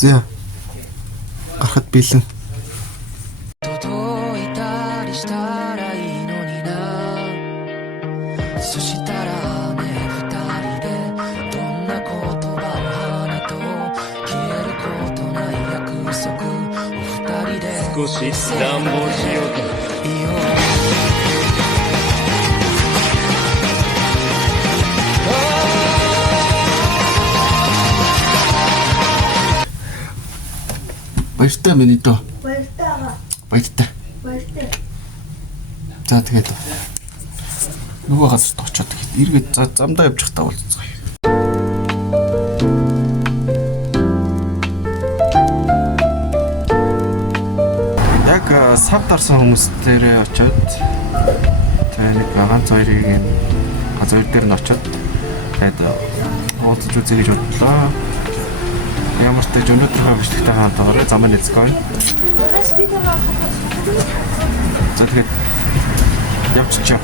За. Гарахад бэлэн. Баяртай миний дөө. Баяртай. За тэгээд нөгөө газарт очиод эргээд замдаа явж захтаа уулзцгаая. Яг сав дарсан хүмүүстэрээ очиод тэгээд нэг ганц хоёрын газар дээр нь очиод тэгээд уулзж үзье гэж бодлоо. Ямар ч тач өнөөдрийнхөө бичлэгтэй хамтаараа замын эзгэн. За тэгээд явчихъя.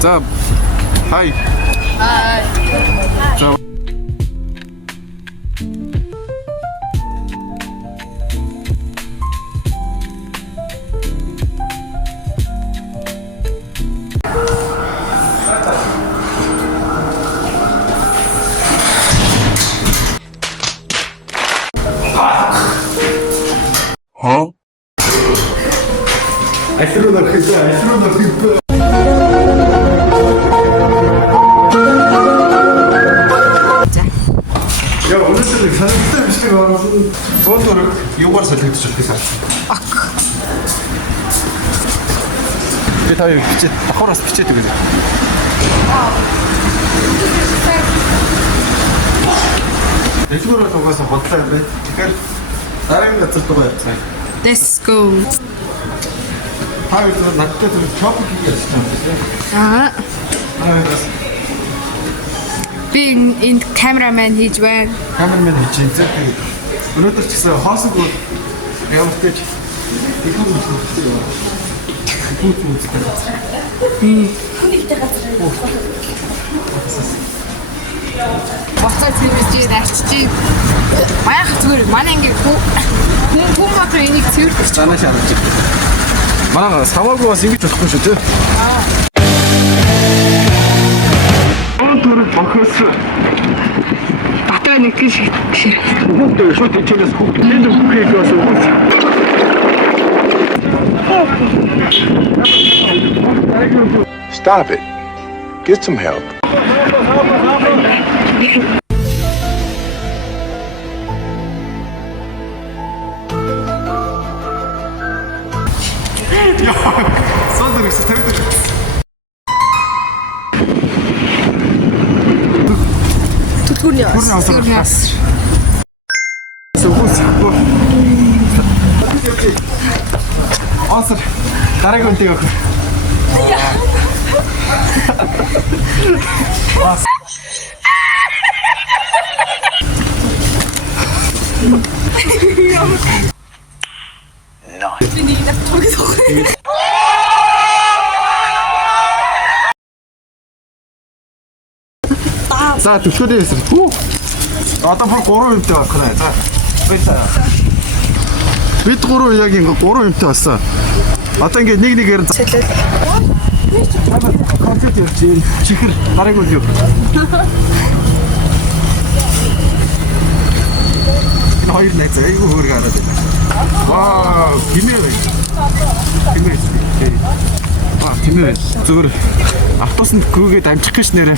За хай. Hi. За Айсруу нэрхээ. Яа, өнөөдөр санагдсан бичлэг оруулсан. Буудлаар юугаар солигдож байна гэсэн. Би таяг бичээд давхараас бичээд өгөө. Эхлээд угаасаа бодлоо юм байна. Тэгэхээр дараагийн газар руу явцгаая. Let's go. Хавь надад шопинг хийж Аа. Би энэ камерамен хийж байна. Камерамен хийж байгаа. Тэгээд өнөөдөр ч гэсэн хоосог ямар ч гэж ихэнх Бацаа цэвэрж арчиж баях зүгээр манай ингээ хүн матер энийг цэвэрч цаанаа шаарч байна. Манай саваагүй бас ингэж болохгүй шүү дээ. Өнөөдөр бохос батаа нэг шиг хүүхдээ шууд ичээс хүүхдээ бүхийг бас өгөөс. Stop it. Get some help. Содор их тавьдаг. Түтгүрний Турнаас. Сүүс. Асар гараг үнтэй өгөх. За төчгөөдөө эсрэг. Одоо бүр 3 юмтай болох нэ. За. Баярлалаа. Бид 3 яг ингэ 3 юмтай болсон. Одоо ингэ нэг нэгээр концерт явж чихэр дараагийн үйл. Хоёр найз айгүй хөрг хараад байна. Вау, гинэ. Аа, гинэ. Зүгээр автобусанд гүгээд амжих гэж нэрээ